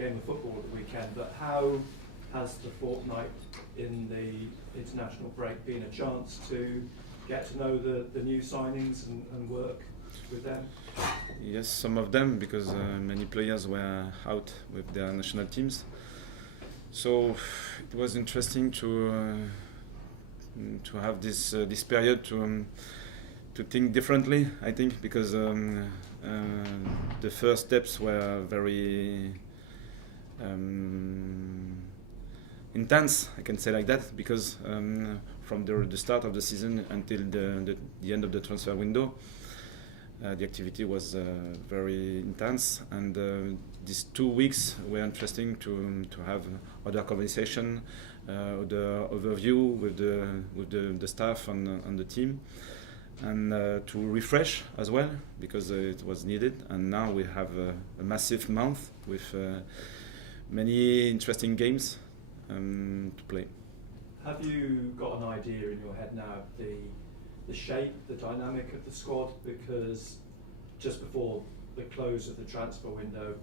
game of football at the weekend, but how has the fortnight in the international break been a chance to get to know the new signings and work with them? Yes, some of them, because many players were out with their national teams. So it was interesting to have this period to think differently, I think, because the first steps were very intense, I can say like that, because from the start of the season until the end of the transfer window, the activity was very intense, and these 2 weeks were interesting to have other conversation, the overview with the staff and the team, and to refresh as well, because it was needed. And now we have a massive month with many interesting games to play. Have you got an idea in your head now of the shape, the dynamic of the squad? Because just before the close of the transfer window,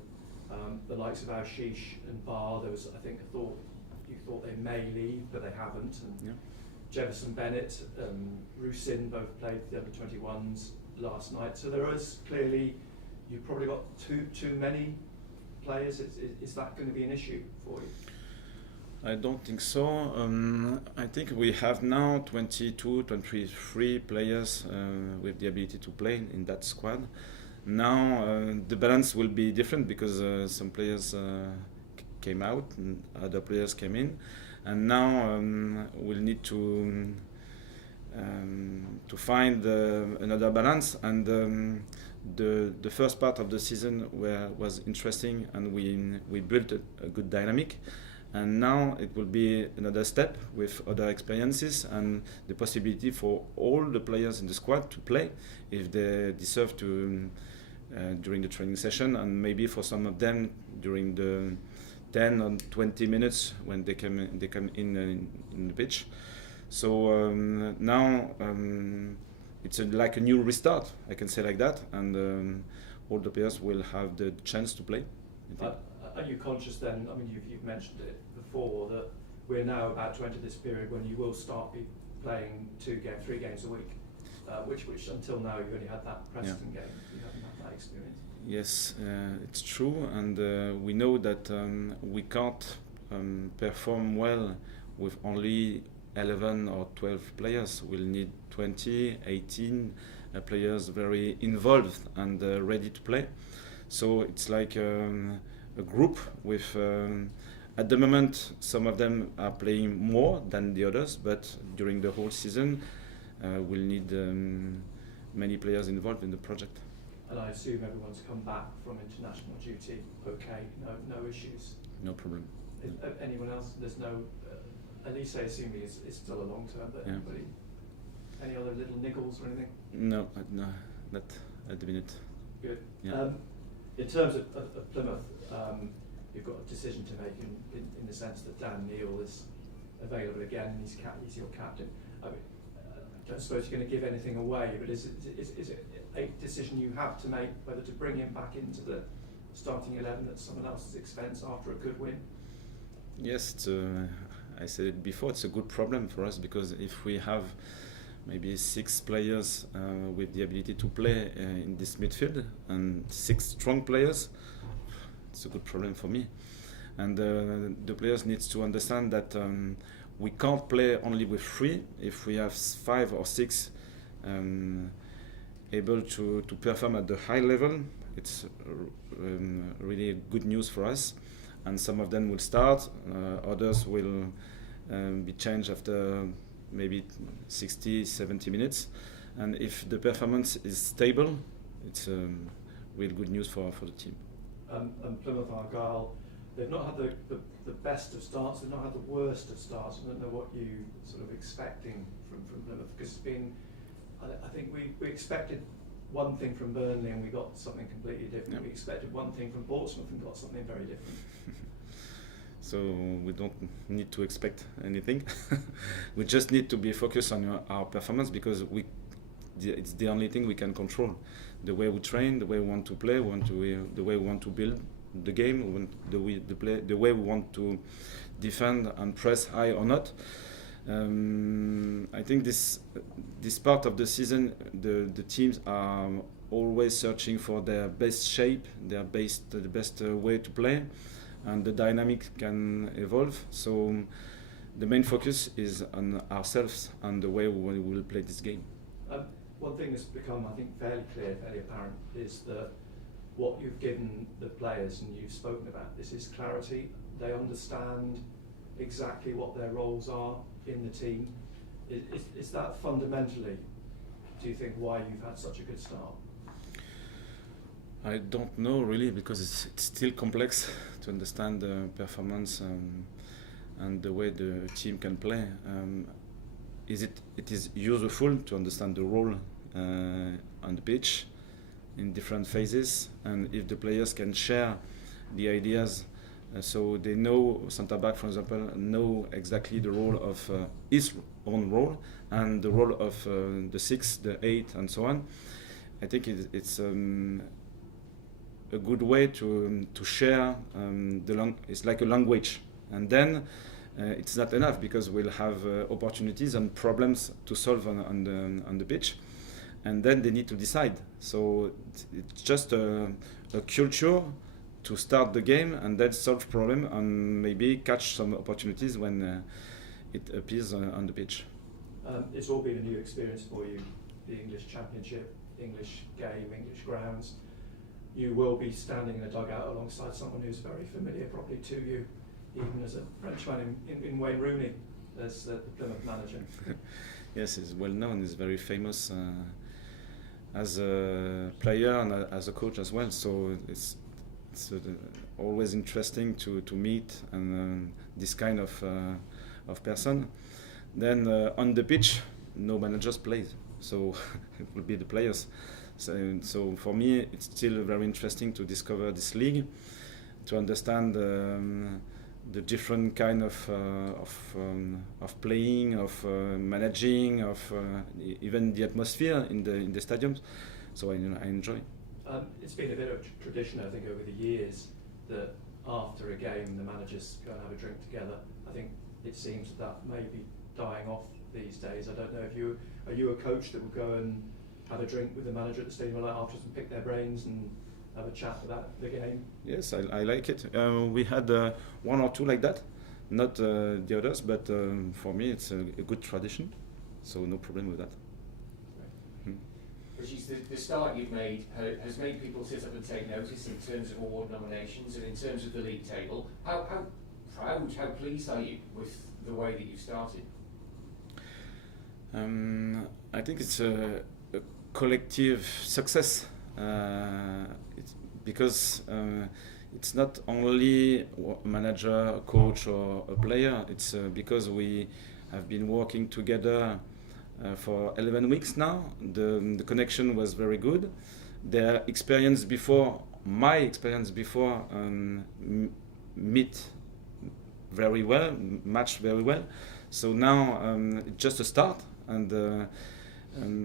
the likes of Ashish and Barr, there was, I think, you thought they may leave, but they haven't. And Yeah. Jefferson Bennett, Rusin both played for the under-21s last night. So there is clearly, you've probably got too many players. Is that going to be an issue for you? I don't think so. I think we have now 22, 23 players with the ability to play in that squad. Now the balance will be different, because some players came out and other players came in, and now we'll need to find another balance. And the first part of the season was interesting, and we built a good dynamic. And now it will be another step with other experiences and the possibility for all the players in the squad to play if they deserve to during the training session, and maybe for some of them during the 10 or 20 minutes when they come in the pitch. So now it's like a new restart, I can say like that, and all the players will have the chance to play. Are you conscious then, I mean, you've mentioned it before, that we're now about to enter this period when you will start playing 3 games a week, which until now you only had that Preston game, you haven't had that experience? Yes, it's true, and we know that we can't perform well with only 11 or 12 players. We'll need 20, 18 players very involved and ready to play. So it's like a group with, at the moment, some of them are playing more than the others, but during the whole season, we'll need many players involved in the project. And I assume everyone's come back from international duty okay, no issues? No problem. Anyone else? There's no, Elise, assuming is still a long term, but Yeah. anybody, any other little niggles or anything? No, not at the minute. Good. Yeah. In terms of Plymouth, you've got a decision to make in the sense that Dan Neil is available again, and he's your captain. I mean, I don't suppose you're going to give anything away, but is it a decision you have to make whether to bring him back into the starting 11 at someone else's expense after a good win? Yes, I said it before, it's a good problem for us, because if we have maybe 6 players with the ability to play in this midfield and 6 strong players, it's a good problem for me. And the players need to understand that we can't play only with 3. If we have 5 or 6 able to perform at the high level, it's really good news for us. And some of them will start, others will be changed after maybe 60, 70 minutes. And if the performance is stable, it's real good news for the team. And Plymouth Argyle, they've not had the best of starts, they've not had the worst of starts. I don't know what you sort of expecting from Plymouth, because it's been, I think we expected one thing from Burnley and we got something completely different. Yep. We expected one thing from Portsmouth and got something very different. So we don't need to expect anything. We just need to be focused on our performance, because it's the only thing we can control. The way we train, the way we want to play, the way we want to build the game, we want the way we want to defend and press high or not. I think this part of the season, the teams are always searching for their best shape, the best way to play, and the dynamic can evolve. So the main focus is on ourselves and the way we will play this game. One thing that's become, I think, fairly clear, fairly apparent, is that what you've given the players, and you've spoken about this, is clarity. They understand exactly what their roles are in the team. Is that fundamentally, do you think, why you've had such a good start? I don't know really, because it's still complex to understand the performance and the way the team can play. It is useful to understand the role on the pitch in different phases, and if the players can share the ideas, so they know, centre back for example, know exactly the role of his own role and the role of the 6, the 8 and so on. I think it's a good way to share it's like a language, and then it's not enough, because we'll have opportunities and problems to solve on the pitch, and then they need to decide. So it's just a culture to start the game and then solve problem and maybe catch some opportunities when it appears on the pitch. It's all been a new experience for you, the English Championship, English game, English grounds. You will be standing in a dugout alongside someone who's very familiar probably to you, even as a Frenchman in Wayne Rooney, as the Plymouth manager. Yes, he's well known, he's very famous as a player and as a coach as well, so it's always interesting to meet and this kind of person. Then on the pitch, no managers play, so it will be the players. So for me, it's still very interesting to discover this league, to understand the different kind of playing, of managing, of even the atmosphere in the stadiums. So I enjoy. It's been a bit of a tradition, I think, over the years, that after a game the managers go and have a drink together. I think it seems that may be dying off these days. I don't know if are you a coach that will go and have a drink with the manager at the stadium like afterwards and pick their brains and have a chat about the game? Yes, I like it. We had one or two like that, not the others, but for me it's a good tradition, so no problem with that. Régis, the start you've made has made people sit up and take notice in terms of award nominations and in terms of the league table. How proud, how pleased are you with the way that you've started? I think it's a collective success. Because it's not only a manager, a coach or a player, it's because we have been working together for 11 weeks now. The connection was very good. Their experience before, my experience before, meet very well, match very well. So now it's just a start, and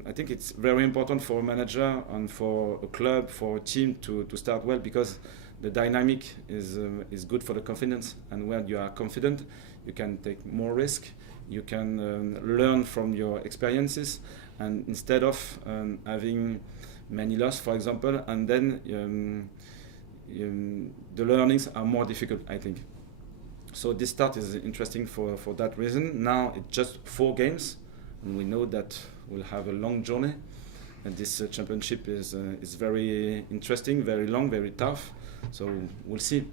I think it's very important for a manager and for a club, for a team to start well, because the dynamic is good for the confidence, and when you are confident you can take more risk, you can learn from your experiences, and instead of having many losses, for example, and then the learnings are more difficult, I think. So this start is interesting for that reason. Now it's just 4 games, and we know that we'll have a long journey, and this championship is very interesting, very long, very tough, so we'll see.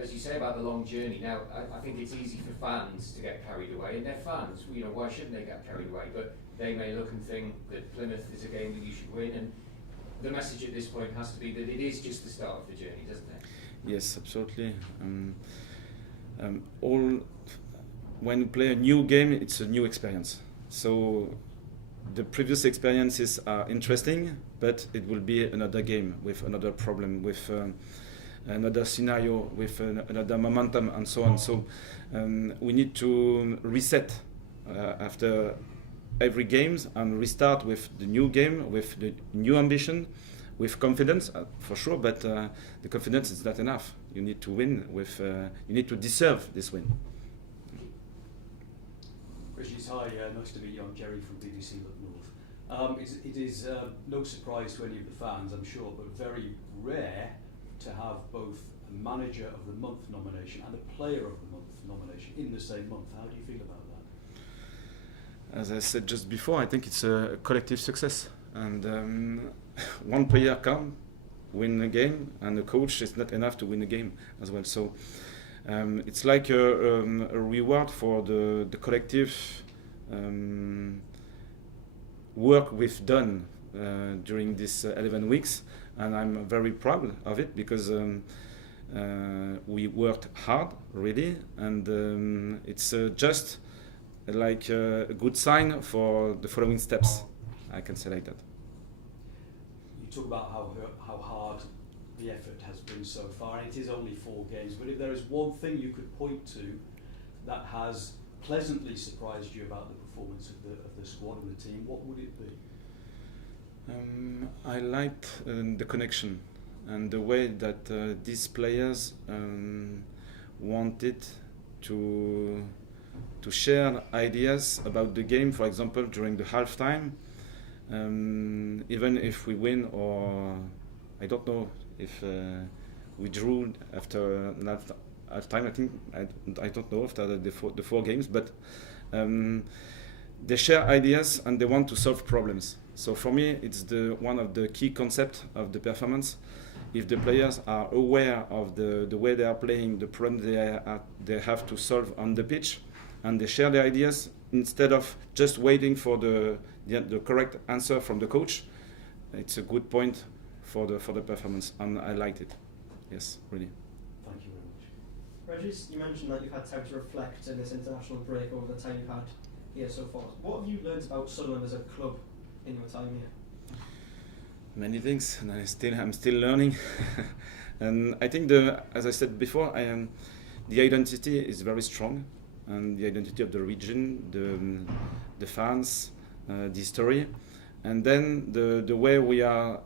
As you say about the long journey, now I think it's easy for fans to get carried away, and they're fans, why shouldn't they get carried away? But they may look and think that Plymouth is a game that you should win, and the message at this point has to be that it is just the start of the journey, doesn't it? Yes, absolutely. When you play a new game, it's a new experience. So the previous experiences are interesting, but it will be another game with another problem, with another scenario, with another momentum, and so on. So we need to reset after every game and restart with the new game, with the new ambition, with confidence for sure, but the confidence is not enough. You need to win with. You need to deserve this win. Régis, hi, nice to meet you. I'm Jerry from BBC Look North. It is no surprise to any of the fans, I'm sure, but very rare to have both a Manager of the Month nomination and a Player of the Month nomination in the same month. How do you feel about that? As I said just before, I think it's a collective success, and one player can win a game, and a coach is not enough to win a game as well. So it's like a reward for the collective work we've done during these 11 weeks, and I'm very proud of it because we worked hard really, and it's just like a good sign for the following steps. I can say like that. You talk about how hard the effort has been so far, and it is only 4 games, but if there is one thing you could point to that has pleasantly surprised you about the performance of the squad and the team, what would it be? I liked the connection and the way that these players wanted to share ideas about the game. For example, during the halftime, even if we win, or I don't know if we drew after halftime. I think I don't know after the 4 games, but they share ideas and they want to solve problems. So for me, it's one of the key concepts of the performance. If the players are aware of the way they are playing, the problem they have to solve on the pitch, and they share their ideas instead of just waiting for the correct answer from the coach, it's a good point for the performance, and I liked it. Yes, really. Thank you very much. Régis, you mentioned that you've had time to reflect in this international break over the time you've had here so far. What have you learned about Sunderland as a club in your time here? Many things, and I'm still learning. And I think as I said before, the identity is very strong, and the identity of the region, the fans, the history, and then the way we are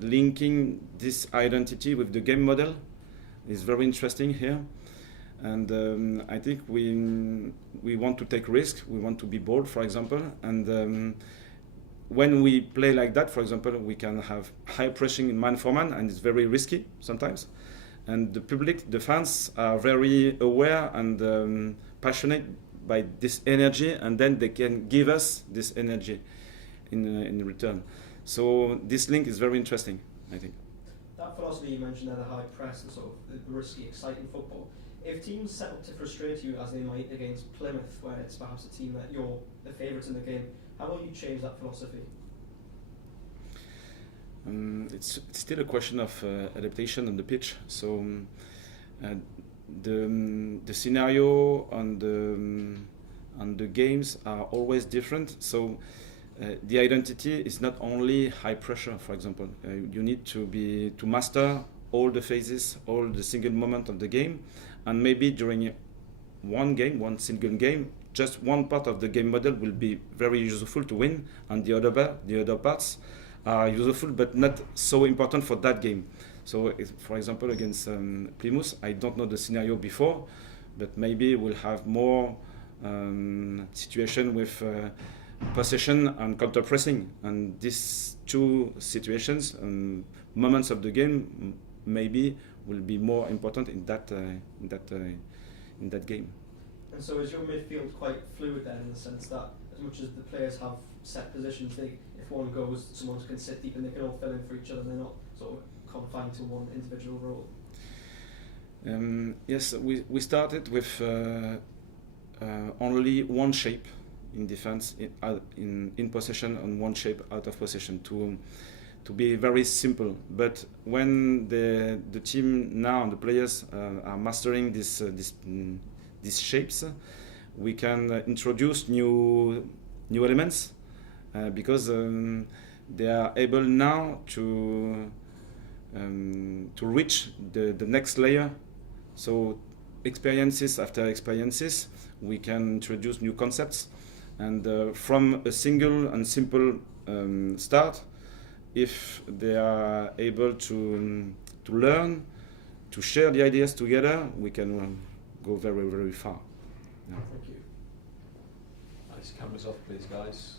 linking this identity with the game model is very interesting here. And I think we want to take risks. We want to be bold, for example, and when we play like that, for example, we can have high pressing in man for man, and it's very risky sometimes. And the public, the fans, are very aware and passionate by this energy, and then they can give us this energy in return. So this link is very interesting, I think. That philosophy you mentioned there, the high press and sort of the risky, exciting football. If teams set up to frustrate you, as they might against Plymouth, where it's perhaps a team that you're the favourites in the game, how will you change that philosophy? It's still a question of adaptation on the pitch. So the scenario on the games are always different. So the identity is not only high pressure. For example, you need to master all the phases, all the single moment of the game, and maybe during one single game, just one part of the game model will be very useful to win, and the other parts are useful but not so important for that game. So, for example, against Plymouth, I don't know the scenario before, but maybe we'll have more situation with possession and counter pressing, and these 2 situations and moments of the game maybe will be more important in that game. And so is your midfield quite fluid then, in the sense that as much as the players have set positions, if one goes, someone can sit deep and they can all fill in for each other, they're not sort of confined to one individual role? Yes, we started with only one shape in defense, in possession, and one shape out of possession, to be very simple. But when the team now and the players are mastering these shapes, we can introduce new elements because they are able now to reach the next layer. So experiences after experiences, we can introduce new concepts, and from a single and simple start, if they are able to learn, to share the ideas together, we can go very, very far. Yeah. Thank you. Nice, cameras off, please, guys.